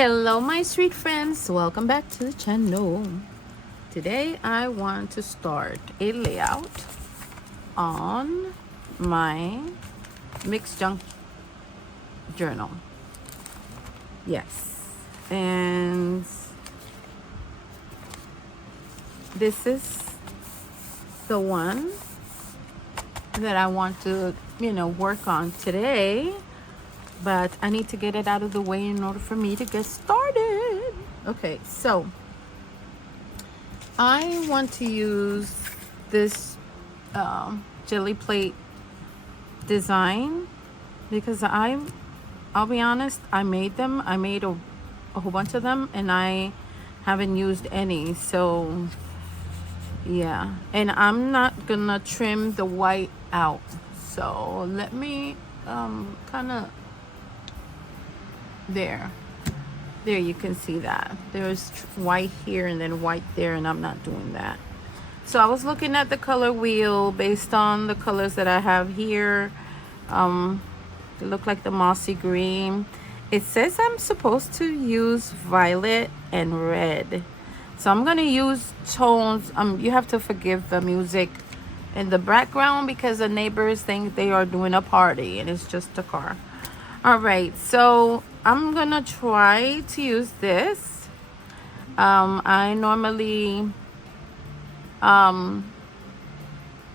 Hello my street friends, welcome back to the channel. Today I want to start a layout on my mixed junk journal. Yes, and this is the one that I want to work on today, but I need to get it out of the way in order for me to get started. Okay, so I want to use this jelly plate design because I'll be honest, I made them. I made a whole bunch of them and I haven't used any. So yeah, and I'm not gonna trim the white out. So let me kind of there you can see that there's white here and then white there, and I'm not doing that. So I was looking at the color wheel based on the colors that I have here. They look like the mossy green. It says I'm supposed to use violet and red, so I'm gonna use tones. You have to forgive the music in the background because the neighbors think they are doing a party and it's just a car. All right, so I'm gonna try to use this. I normally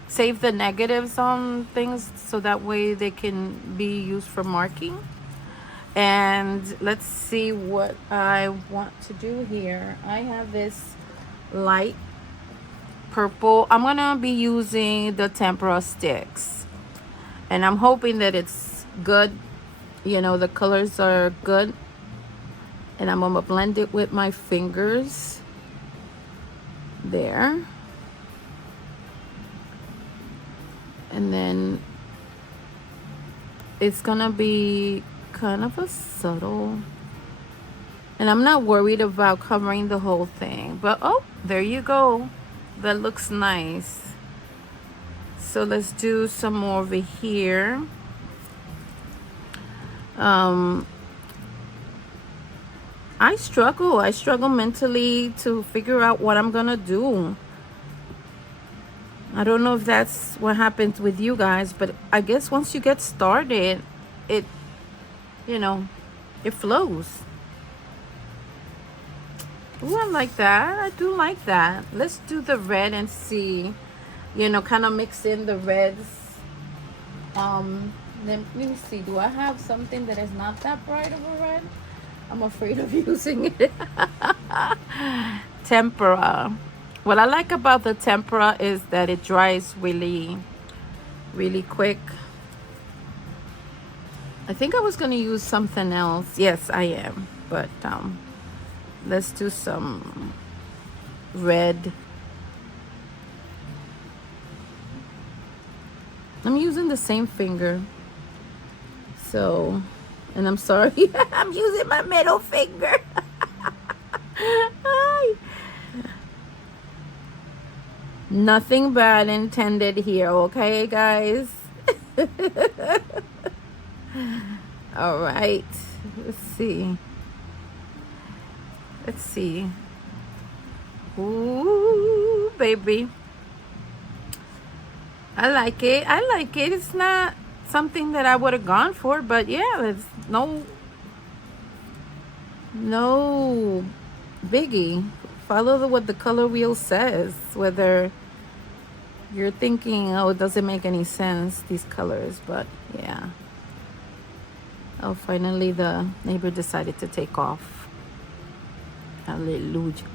save the negatives on things so that way they can be used for marking. And let's see what I want to do here. I have this light purple. I'm gonna be using the tempera sticks, and I'm hoping that it's good. The colors are good, and I'm gonna blend it with my fingers there, and then it's gonna be kind of a subtle, and I'm not worried about covering the whole thing, but oh, there you go. That looks nice. So let's do some more over here. I struggle mentally to figure out what I'm gonna do. I don't know if that's what happens with you guys, but I guess once you get started, it flows. Ooh, I like that. I do like that. Let's do the red and see, kind of mix in the reds. Let me see. Do I have something that is not that bright of a red? I'm afraid of using it. Tempera. What I like about the tempera is that it dries really, really quick. I think I was going to use something else. Yes, I am. But let's do some red. I'm using the same finger. So, and I'm sorry, I'm using my middle finger. Nothing bad intended here, okay, guys? All right, let's see. Ooh, baby. I like it. It's not something that I would have gone for, but yeah, it's no biggie. Follow what the color wheel says, whether you're thinking, oh, it doesn't make any sense, these colors, but yeah. Oh, finally the neighbor decided to take off. Hallelujah.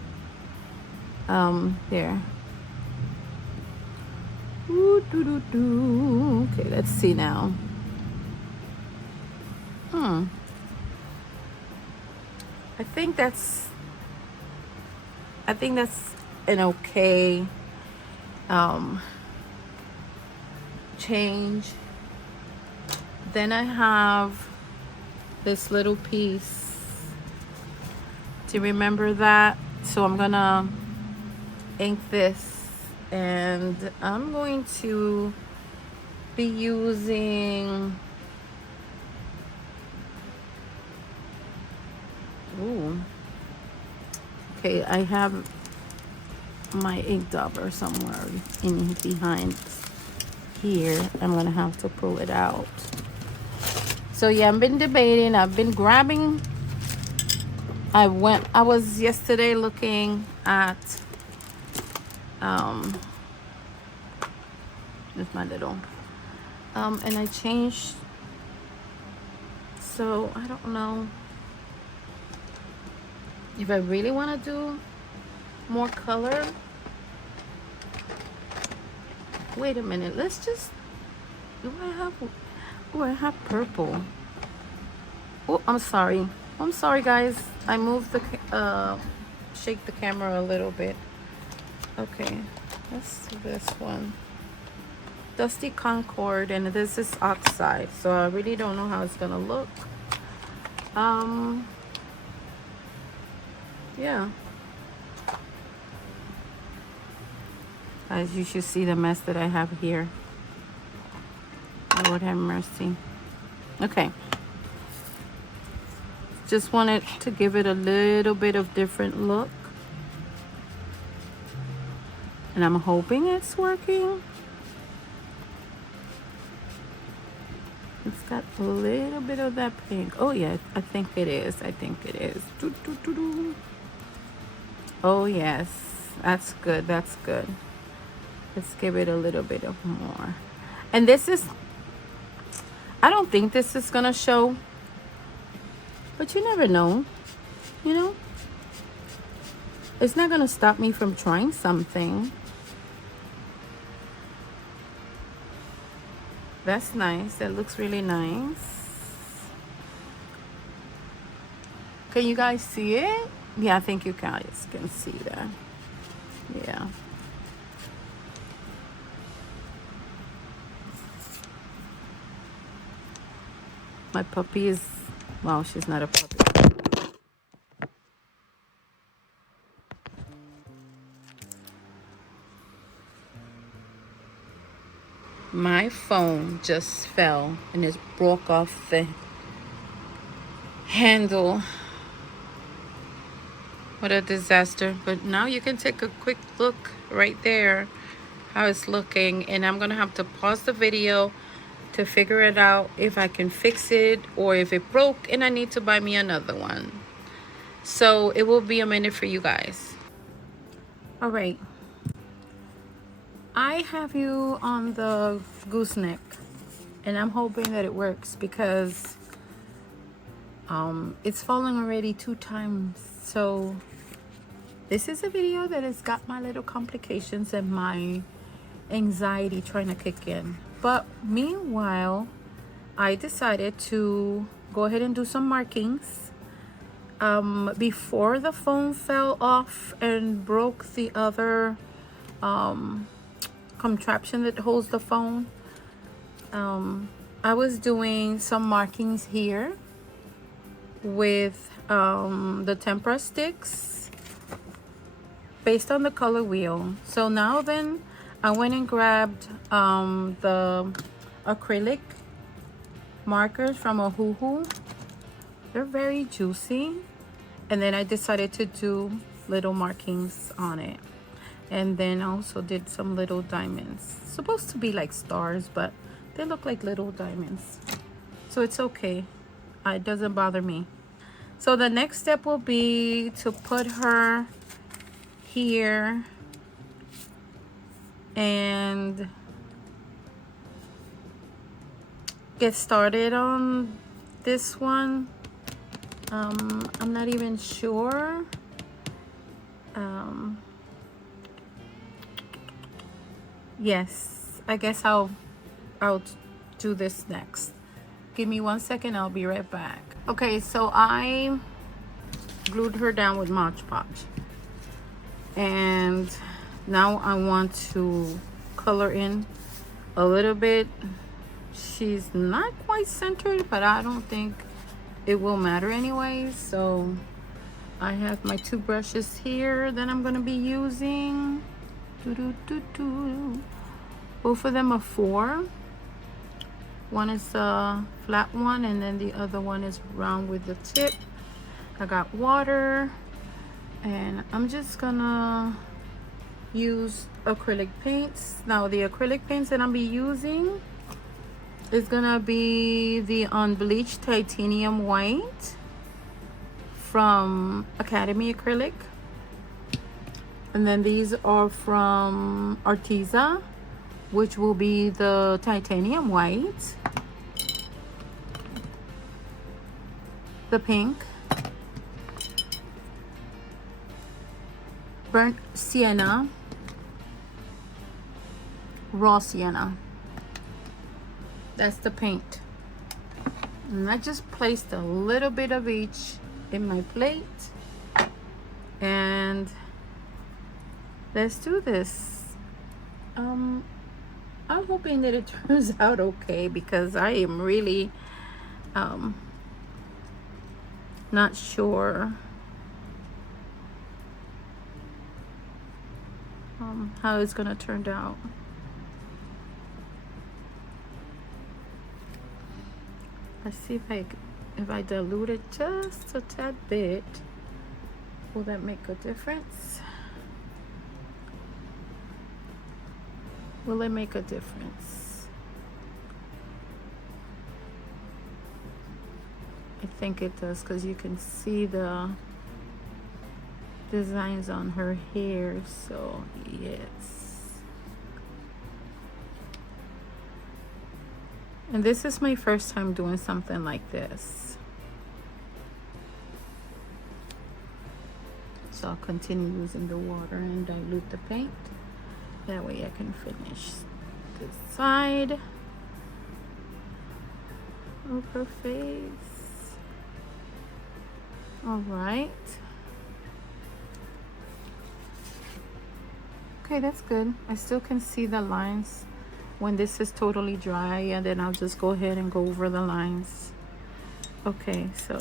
There. Ooh, doo, doo, doo. Okay, let's see now. I think that's an okay change. Then I have this little piece to remember that, so I'm gonna ink this, and I'm going to be using Ooh. Okay, I have my ink dauber somewhere in behind here. I'm gonna have to pull it out. So yeah, I've been debating. I've been grabbing. I was yesterday looking at with my little and I changed. So I don't know if I really want to do more color. Wait a minute, let's just, do I have purple? Oh, I'm sorry guys, I moved the shake the camera a little bit. Okay, let's do this one, Dusty Concord, and this is oxide, so I really don't know how it's gonna look. Yeah, guys, you should see the mess that I have here. Lord have mercy. Okay, just wanted to give it a little bit of different look, and I'm hoping it's working. It's got a little bit of that pink. Oh yeah, I think it is. Oh yes, that's good. Let's give it a little bit of more. And this is, I don't think this is gonna show, but you never know, you know? It's not gonna stop me from trying something. That's nice. That looks really nice. Can you guys see it? Yeah, I think you guys can see that. Yeah. My puppy is, well, she's not a puppy. My phone just fell and it broke off the handle. What a disaster. But now you can take a quick look right there how it's looking, and I'm gonna have to pause the video to figure it out if I can fix it or if it broke and I need to buy me another one. So it will be a minute for you guys. All right, I have you on the gooseneck and I'm hoping that it works because it's fallen already 2 times. So this is a video that has got my little complications and my anxiety trying to kick in. But meanwhile, I decided to go ahead and do some markings before the phone fell off and broke the other contraption that holds the phone. I was doing some markings here with the tempera sticks based on the color wheel. So now then I went and grabbed the acrylic markers from Ohuhu. They're very juicy, and then I decided to do little markings on it, and then also did some little diamonds, supposed to be like stars, but they look like little diamonds, so it's okay. It doesn't bother me. So the next step will be to put her here and get started on this one. I'm not even sure. Yes, I guess I'll do this next. Give me 1 second, I'll be right back. Okay, so I glued her down with Mod Podge, and now I want to color in a little bit. She's not quite centered, but I don't think it will matter anyway. So I have my 2 brushes here that I'm going to be using. Both of them are 4. One is a flat one, and then the other one is round with the tip. I got water, and I'm just gonna use acrylic paints. Now the acrylic paints that I'll be using is gonna be the unbleached titanium white from Academy Acrylic, and then these are from Arteza, which will be the titanium white, the pink, burnt sienna, raw sienna. That's the paint. And I just placed a little bit of each in my plate, and let's do this. I'm hoping that it turns out okay, because I am really not sure how it's gonna turn out. Let's see if I dilute it just a tad bit, will that make a difference? Will it make a difference? I think it does, because you can see the designs on her hair. So yes. And this is my first time doing something like this. So I'll continue using the water and dilute the paint. That way I can finish this side of her face. All right. Okay, that's good. I still can see the lines when this is totally dry, and then I'll just go ahead and go over the lines. Okay, so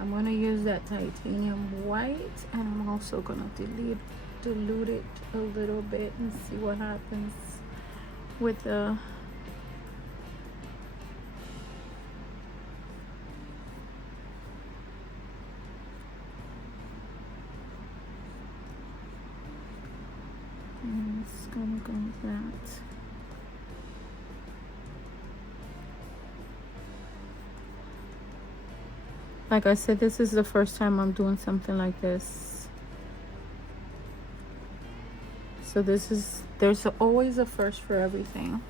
I'm gonna use that titanium white, and I'm also gonna dilute it a little bit and see what happens with the it's gonna go with that. Like I said, this is the first time I'm doing something like this. So there's always a first for everything.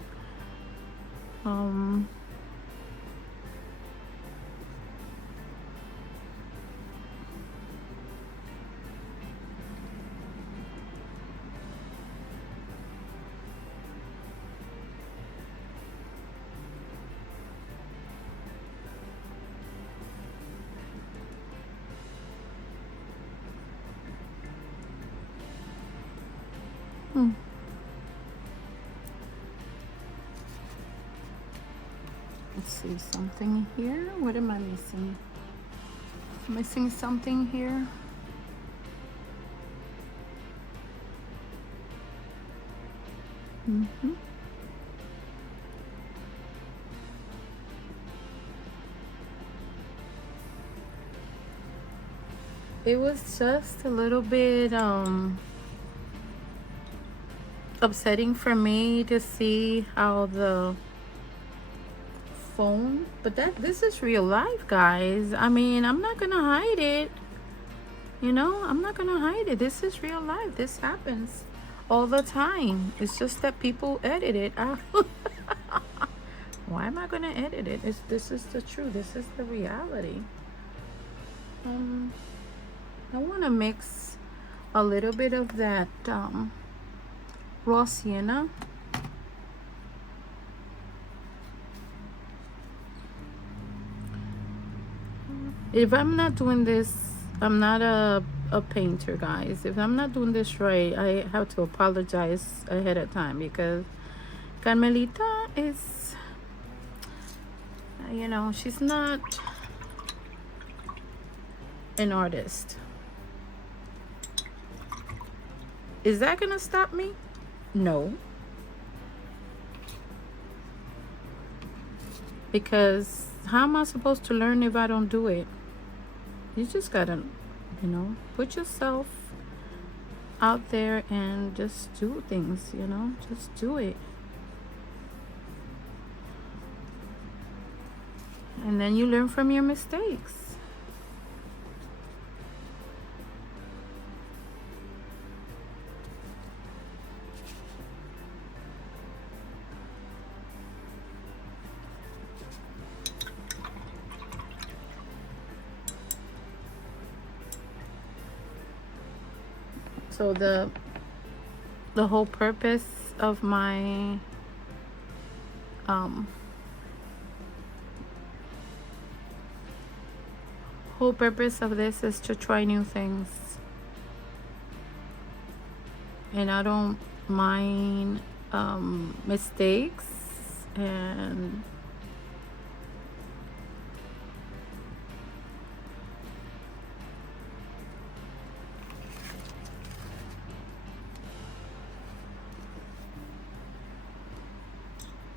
Let's see something here. What am I missing? Missing something here. It was just a little bit upsetting for me to see how the phone, but this is real life, guys. I mean, I'm not gonna hide it, you know. I'm not gonna hide it. This is real life. This happens all the time. It's just that people edit it out. Why am I gonna edit it? This is the truth. This is the reality. I want to mix a little bit of that raw sienna. If I'm not doing this, I'm not a painter, guys. If I'm not doing this right, I have to apologize ahead of time, because Carmelita is, you know, she's not an artist. Is that gonna stop me? No. Because how am I supposed to learn if I don't do it? You just gotta, put yourself out there and just do things, just do it. And then you learn from your mistakes. So the whole purpose of my whole purpose of this is to try new things, and I don't mind mistakes, and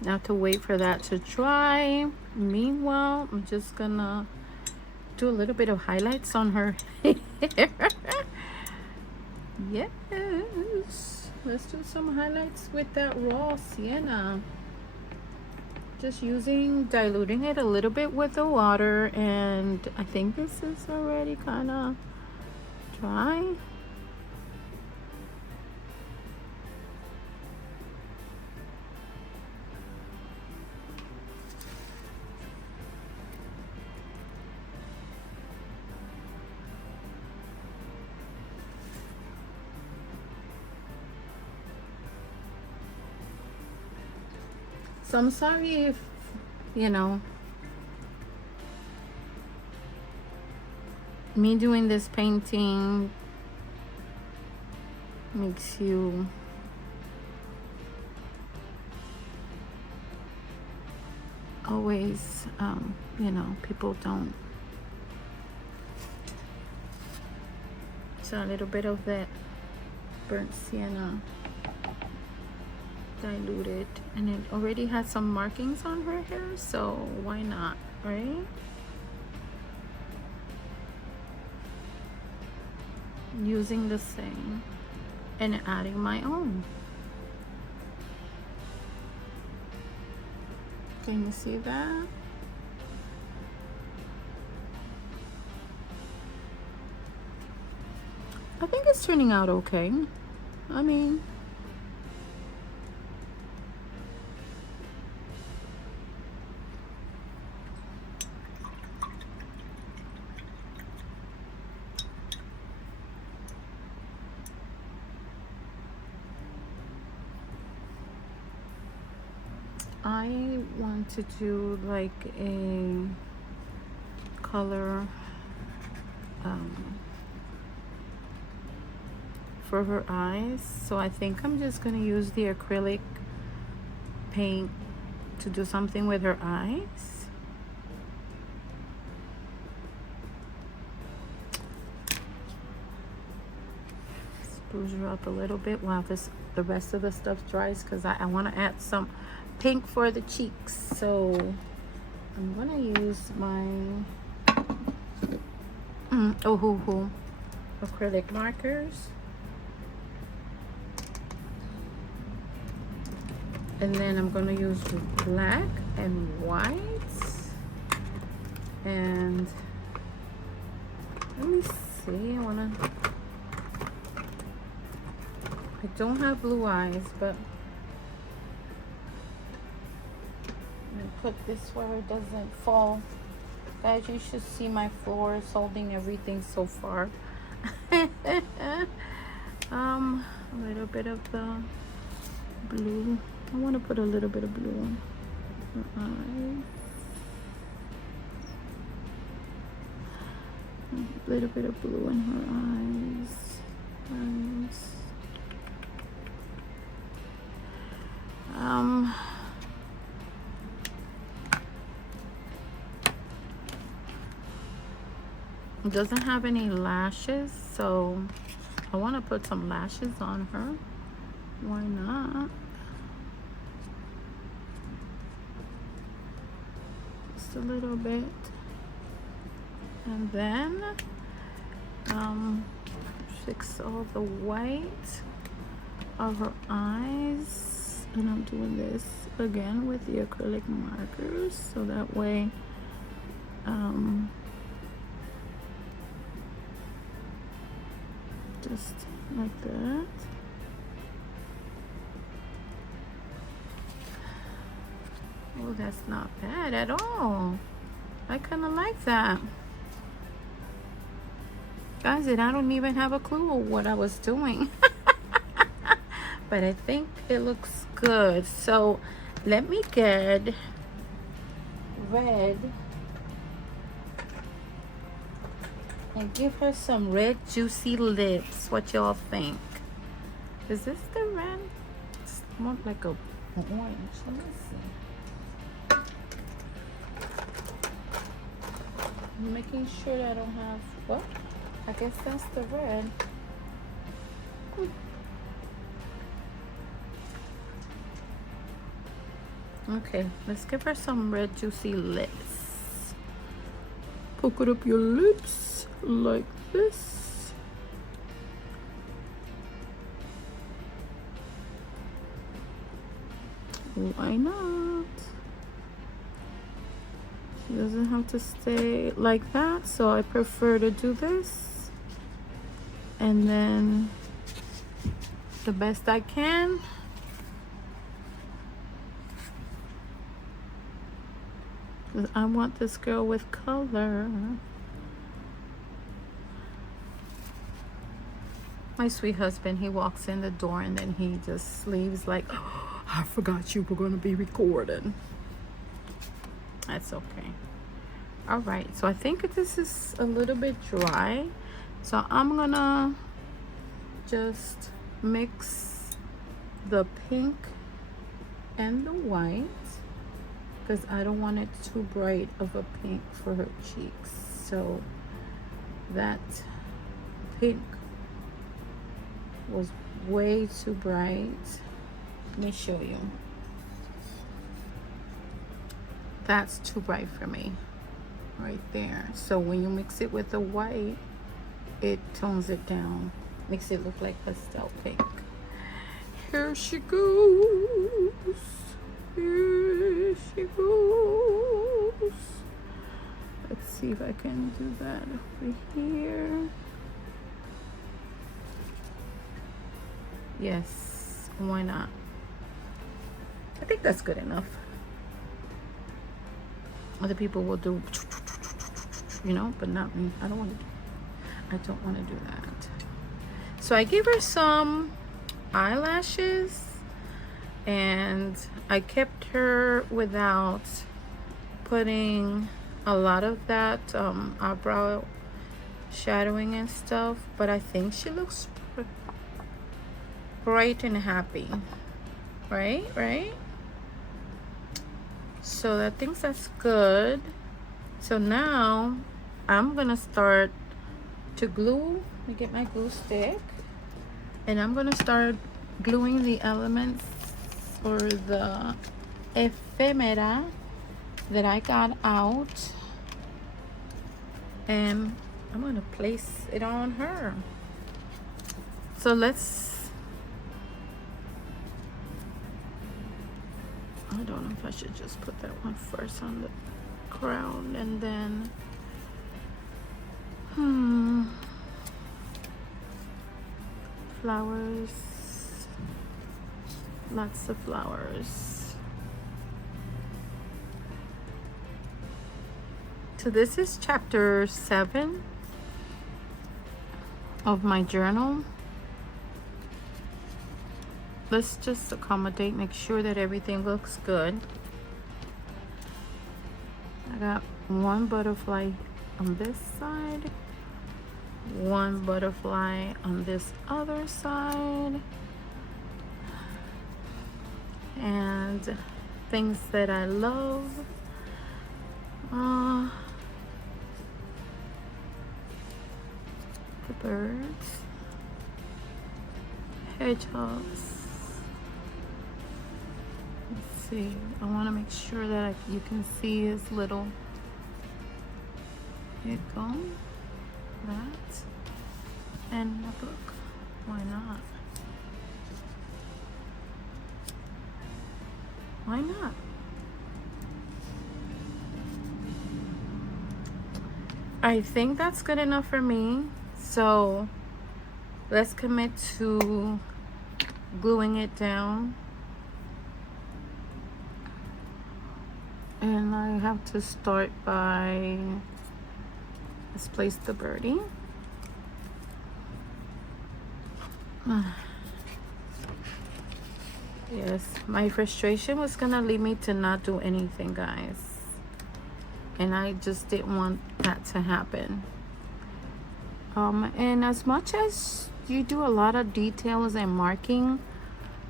not to wait for that to dry. Meanwhile, I'm just gonna do a little bit of highlights on her hair. Yes, let's do some highlights with that raw sienna. Just diluting it a little bit with the water, and I think this is already kind of dry. So I'm sorry if, me doing this painting makes you always, people don't. So a little bit of that burnt sienna diluted, and it already has some markings on her hair, so why not, right? Using the same and adding my own. Can you see that? I think it's turning out okay. I mean, I want to do like a color for her eyes, so I think I'm just gonna use the acrylic paint to do something with her eyes. Spruce her up a little bit while the rest of the stuff dries, because I want to add some pink for the cheeks. So I'm gonna use my acrylic markers, and then I'm gonna use black and white, and let me see, I don't have blue eyes, but I'm gonna put this where it doesn't fall. Guys, you should see my floor is holding everything so far. A little bit of the blue. I want to put a little bit of blue on her eyes. A little bit of blue in her eyes. It doesn't have any lashes, so I want to put some lashes on her. Why not? Just a little bit. And then fix all the white of her eyes. And I'm doing this again with the acrylic markers, so that way just like that. Oh, that's not bad at all. I kind of like that. Guys, and I don't even have a clue what I was doing. But I think it looks good. So let me get red and give her some red juicy lips. What y'all think? Is this the red? It's more like a orange. Let me see. I'm making sure that I don't have what? I guess that's the red. Okay, let's give her some red juicy lips. Poke it up your lips like this. Why not? She doesn't have to stay like that, so I prefer to do this. And then the best I can. I want this girl with color. My sweet husband, he walks in the door and then he just leaves like, oh, I forgot you were going to be recording. That's okay. All right, so I think this is a little bit dry. So I'm gonna just mix the pink and the white, because I don't want it too bright of a pink for her cheeks. So that pink was way too bright. Let me show you. That's too bright for me right there. So when you mix it with the white, it tones it down, makes it look like pastel pink. Here she goes. Here she goes. Let's see if I can do that over here. Yes, why not? I think that's good enough. Other people will do, you know, but not me. I don't want to do that. So I gave her some eyelashes, and I kept her without putting a lot of that eyebrow shadowing and stuff, but I think she looks bright and happy, right? So I think that's good. So now I'm gonna start to glue. Let me get my glue stick, and I'm gonna start gluing the elements or the ephemera that I got out, and I'm gonna place it on her. So I don't know if I should just put that one first on the crown, and then flowers, lots of flowers. So this is chapter 7 of my journal. Let's just accommodate, make sure that everything looks good. I got one butterfly on this side, one butterfly on this other side, and things that I love. The birds, hedgehogs, see. I want to make sure that you can see his little. Here you go. That. And look, why not? Why not? I think that's good enough for me. So let's commit to gluing it down. And I have to start by, let's place the birdie. Yes, my frustration was gonna lead me to not do anything, guys. And I just didn't want that to happen. And as much as you do a lot of details and marking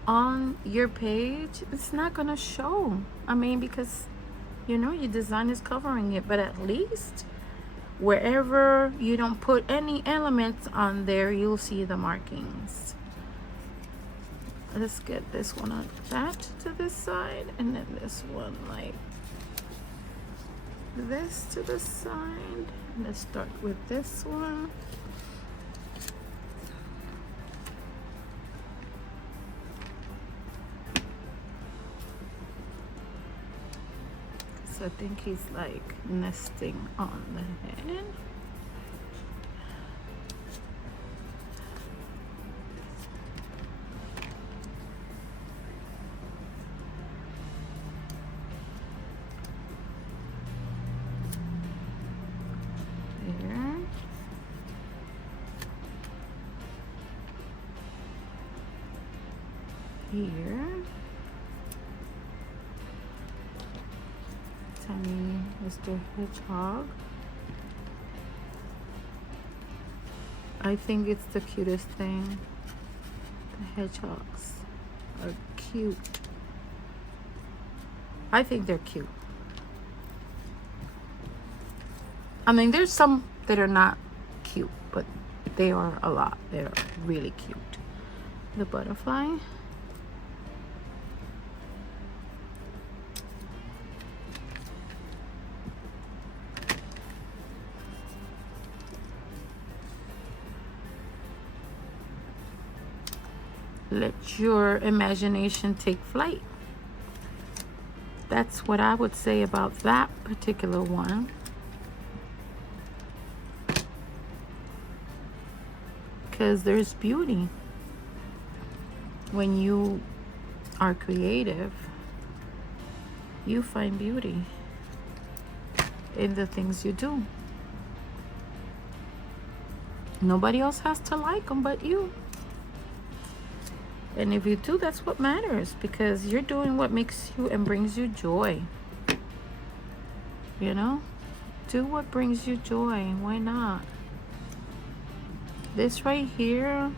on your page, it's not gonna show. I mean, because you know your design is covering it, but at least wherever you don't put any elements on there, you'll see the markings. Let's get this one attached to this side, and then this one like this to the side. Let's start with this one. So I think he's like nesting on the head. Here, tiny Mr. Hedgehog. I think it's the cutest thing. The hedgehogs are cute. I think they're cute. I mean, there's some that are not cute, but they are a lot. They're really cute. The butterfly. Let your imagination take flight. That's what I would say about that particular one. Because there's beauty. When you are creative, you find beauty in the things you do. Nobody else has to like them but you. And if you do, that's what matters, because you're doing what makes you and brings you joy. You know? Do what brings you joy. Why not? This right here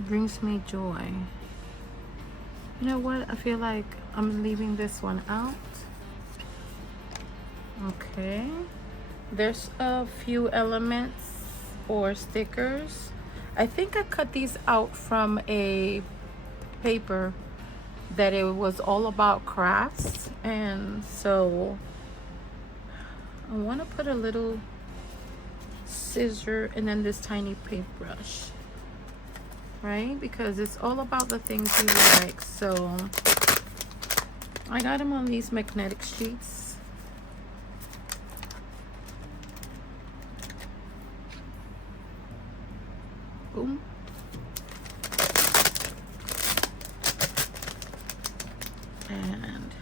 brings me joy. You know what? I feel like I'm leaving this one out. Okay. There's a few elements or stickers. I think I cut these out from a paper that it was all about crafts, and so I want to put a little scissor and then this tiny paintbrush, right? Because it's all about the things you like. So I got them on these magnetic sheets. Boom. And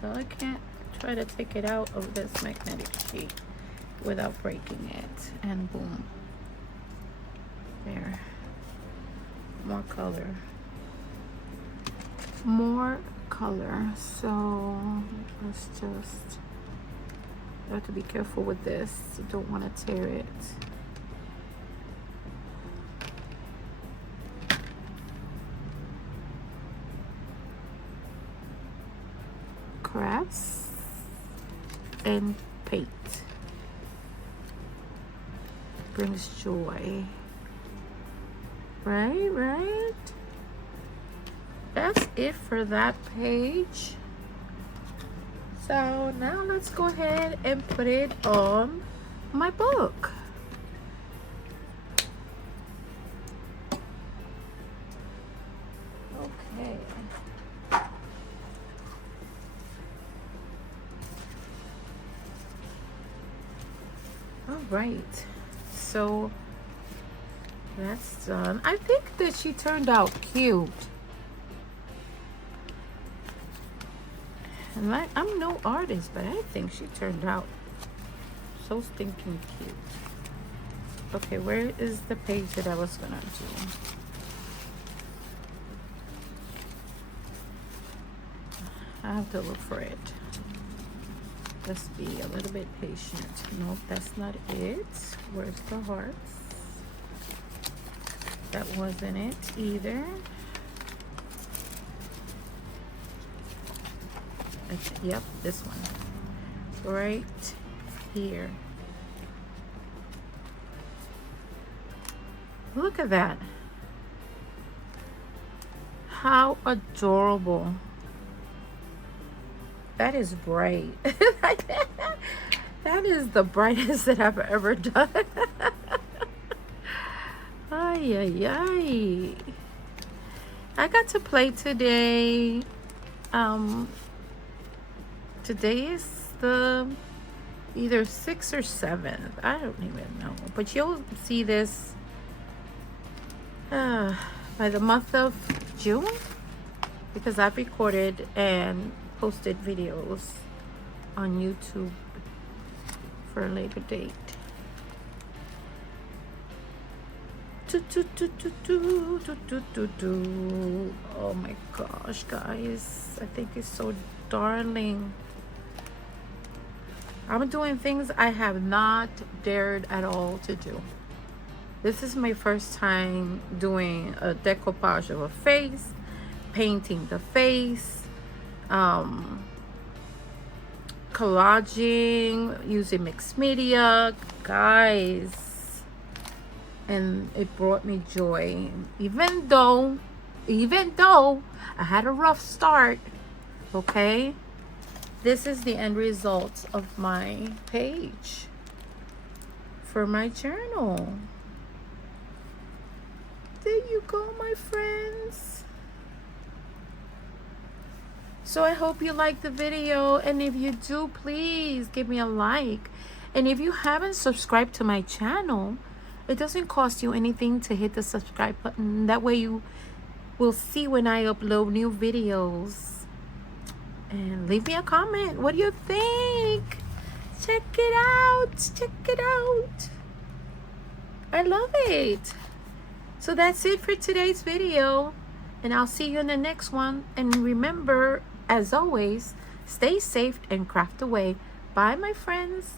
so I can't try to take it out of this magnetic sheet without breaking it. And boom. There. More color. More color. So let's just, I have to be careful with this. I don't want to tear it. Crafts and paint brings joy. Right. That's it for that page. So now let's go ahead and put it on my book. Okay. All right. So that's done. I think that she turned out cute. And I'm no artist, but I think she turned out so stinking cute. Okay, where is the page that I was gonna do? I have to look for it. Let's be a little bit patient. Nope, that's not it. Where's the hearts? That wasn't it either. Yep, this one. Right here. Look at that. How adorable. That is bright. That is the brightest that I've ever done. Ay, ay, ay. I got to play today. Today is the either 6th or 7th. I don't even know. But you'll see this by the month of June, because I've recorded and posted videos on YouTube for a later date. Oh my gosh, guys, I think it's so darling. I'm doing things I have not dared at all to do. This is my first time doing a decoupage of a face, painting the face, collaging, using mixed media, guys, and it brought me joy. Even though I had a rough start, okay? This is the end result of my page for my journal. There you go, my friends. So I hope you liked the video, and if you do, please give me a like. And if you haven't subscribed to my channel, it doesn't cost you anything to hit the subscribe button. That way you will see when I upload new videos. And leave me a comment. What do you think? Check it out. Check it out. I love it. So that's it for today's video. And I'll see you in the next one. And remember, as always, stay safe and craft away. Bye, my friends.